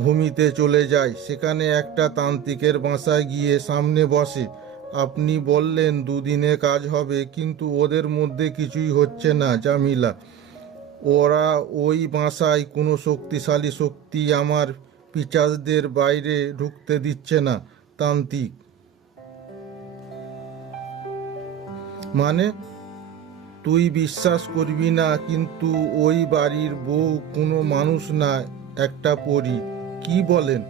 ভূমিতে চলে যায়। সেখানে একটা তান্ত্রিকের বাসায় গিয়ে সামনে বসে। আপনি বললেন দুদিনে কাজ হবে, কিন্তু ওদের মধ্যে কিছুই হচ্ছে না জামিলা। ওরা ওই বাসায় কোনো শক্তিশালী শক্তি আমার পিচাসদের বাইরে ঢুকতে দিচ্ছে না। তান্ত্রিক মানে? তুই বিশ্বাস করবি না, কিন্তু ওই বাড়ির বউ কোনো মানুষ না, একটা পরী। কি বলেন?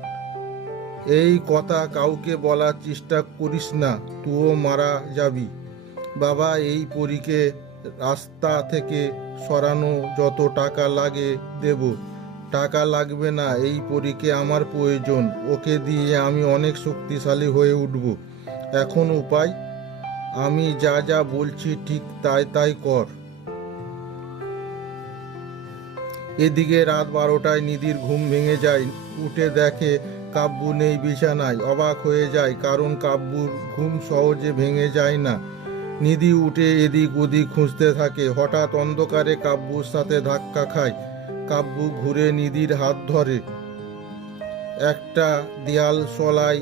এই কথা কাউকে বলার চেষ্টা করিস না, তুইও মারা যাবি। বাবা, এই পরীকে রাস্তা থেকে সরানো যত টাকা লাগে দেব। টাকা লাগবে না, এই পরীকে আমার প্রয়োজন। ওকে দিয়ে আমি অনেক শক্তিশালী হয়ে উঠব। এখন উপায়? আমি যা যা বলছি ঠিক তাই তাই কর। এদিকে রাত 12টায় নিধির ঘুম ভেঙে যায়। উঠে দেখে কাব্যু নেই বিছানায়। অবাক হয়ে যায়, কারণ কাব্যুর ঘুম সহজে ভেঙে যায় না। নিধি উঠে এদিক ওদিক খুঁজতে থাকে। হঠাৎ অন্ধকারে কাব্যুর সাথে ধাক্কা খায়। কাব্যু ঘুরে নিধির হাত ধরে। একটা দেয়াল সলাই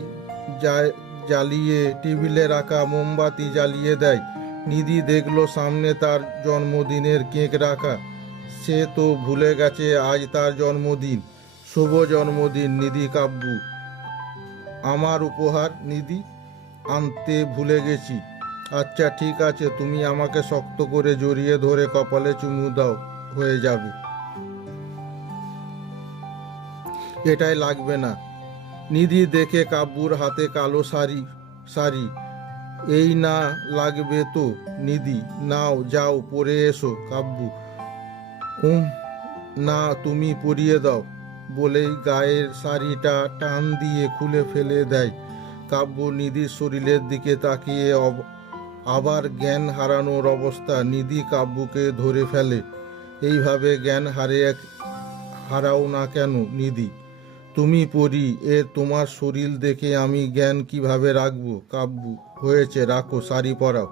জ্বালিয়ে টেবিলে রাখা মোমবাতি জ্বালিয়ে দেয়। নিধি দেখলো সামনে তার জন্মদিনের কেক রাখা। সে তো ভুলে গেছে আজ তার জন্মদিন। শুভ জন্মদিন নিধি। কাব্যু, আমার উপহার। নিধি, আনতে ভুলে গেছি। আচ্ছা ঠিক আছে, তুমি আমাকে শক্ত করে জড়িয়ে ধরে কপালে চুমু দাও, হয়ে যাবে। এটাই লাগবে না। নিধি দেখে কাব্যুর হাতে কালো শাড়ি। এই না লাগবে তো। নিধি, নাও, যাও পরে এসো। কাব্যু, না, তুমি পরিয়ে দাও বলেই গায়ের শাড়িটা টান দিয়ে খুলে ফেলে দেয়। কাব্য নিধির শরীরের দিকে তাকিয়ে আবার জ্ঞান হারানোর অবস্থা। নিধি কাব্যকে ধরে ফেলে। এইভাবে জ্ঞান হারাও না কেন নিধি? তুমি পরি, তোমার শরীর দেখে আমি জ্ঞান কিভাবে রাখবো? কাব্যু, হয়েছে, রাখো, শাড়ি পরাও।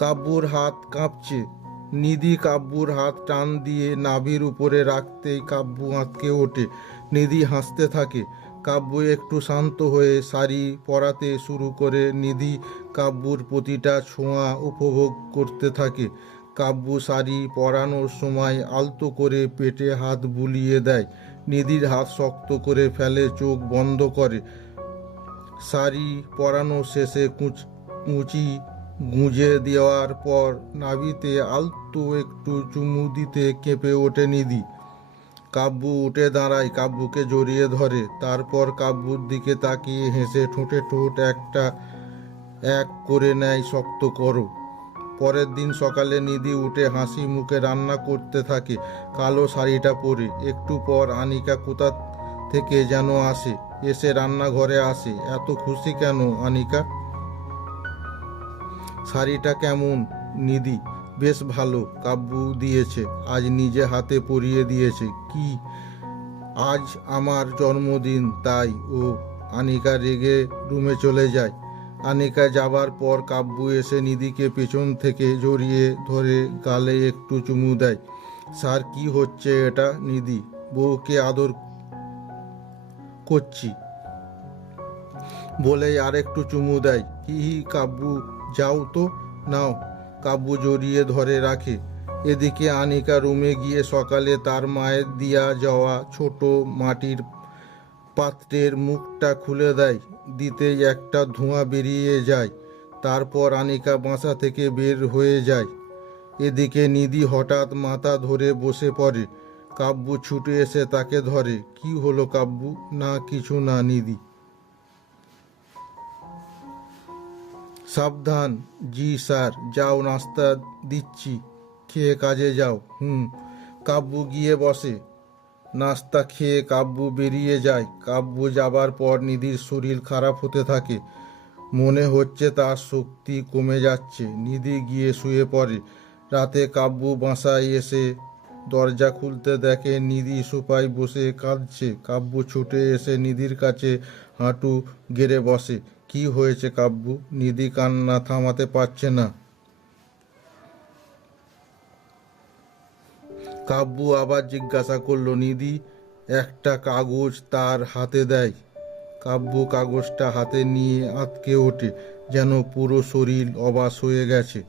কাব্যুর হাত কাঁপছে। নিধি কাব্যুর হাত টান দিয়ে নাভির উপরে রাখতেই কাব্যু আঁতকে ওঠে। নিধি হাসতে থাকে। কাব্যু একটু শান্ত হয়ে শাড়ি পরাতে শুরু করে। নিধি কাব্যুর প্রতিটা ছোঁয়া উপভোগ করতে থাকে। কাব্যু শাড়ি পরানোর সময় আলতো করে পেটে হাত বুলিয়ে দেয়। নিধির হাত শক্ত করে ফেলে, চোখ বন্ধ করে। শাড়ি পরানো শেষে কুঁচি গুঁজে দেওয়ার পর নাভিতে আলতো একটু চুমু দিতে কেঁপে ওঠে নিধি। কাব্যু উঠে দাঁড়ায়, কাব্যুকে জড়িয়ে ধরে। তারপর কাব্যুর দিকে তাকিয়ে হেসে ঠোঁটে ঠোঁট এক করে নেয়, শক্ত করো। পরের দিন সকালে নিধি উঠে হাসি মুখে রান্না করতে থাকে, কালো শাড়িটা পরে। একটু পর আনিকা কোথা থেকে যেন এসে রান্নাঘরে আসে। এত খুশি কেন আনিকা? শাড়িটা কেমন নিধি? বেশ ভালো, কাব্যু দিয়েছে, আজ নিজে হাতে পরিয়ে দিয়েছে। কি, আজ আমার জন্মদিন তাই? ও। আনিকা রেগে রুমে চলে যায়। আনিকা যাবার পর কাব্যু এসে নিধিকে পেছন থেকে জড়িয়ে ধরে গালে একটু চুমু দেয়। স্যার, কি হচ্ছে এটা? নিধি, বউকে আদর করছি বলেই আরেকটু চুমু দেয়। হি কাব্যু, যাও তো, নাও। কাব্যু জড়িয়ে ধরে রাখে। এদিকে আনিকা রুমে গিয়ে সকালে তার মায়ের দিয়া যাওয়া ছোট মাটির পাত্রের মুখটা খুলে দেয়। দিতেই একটা ধোঁয়া বেরিয়ে যায়। তারপর আনিকা বাসা থেকে বের হয়ে যায়। এদিকে নিধি হঠাৎ মাথা ধরে বসে পড়ে। কাব্যু ছুটে এসে তাকে ধরে। কি হলো কাব্যু? না, কিছু না। নিধি, সাবধান। জি স্যার। যাও, নাস্তা দিচ্ছি, খেয়ে কাজে যাও। কাব্যু গিয়ে বসে। নাস্তা খেয়ে কাব্যু বেরিয়ে যায়। কাব্যু যাবার পর নিধির শরীর খারাপ হতে থাকে। মনে হচ্ছে তার শক্তি কমে যাচ্ছে। নিধি গিয়ে শুয়ে পড়ে। রাতে কাব্যু বাসায় এসে দরজা খুলতে দেখে নিধি সোফায় বসে কাঁদছে। কাব্যু ছুটে এসে নিধির কাছে হাঁটু গেড়ে বসে। কি হয়েছে কাব্যু? নিধি কান্না থামাতে পারছে না। কাব্যু আবার জিজ্ঞাসা করলো। নিধি একটা কাগজ তার হাতে দেয়। কাব্যু কাগজটা হাতে নিয়ে আঁতকে ওঠে, যেন পুরো শরীর অবশ হয়ে গেছে।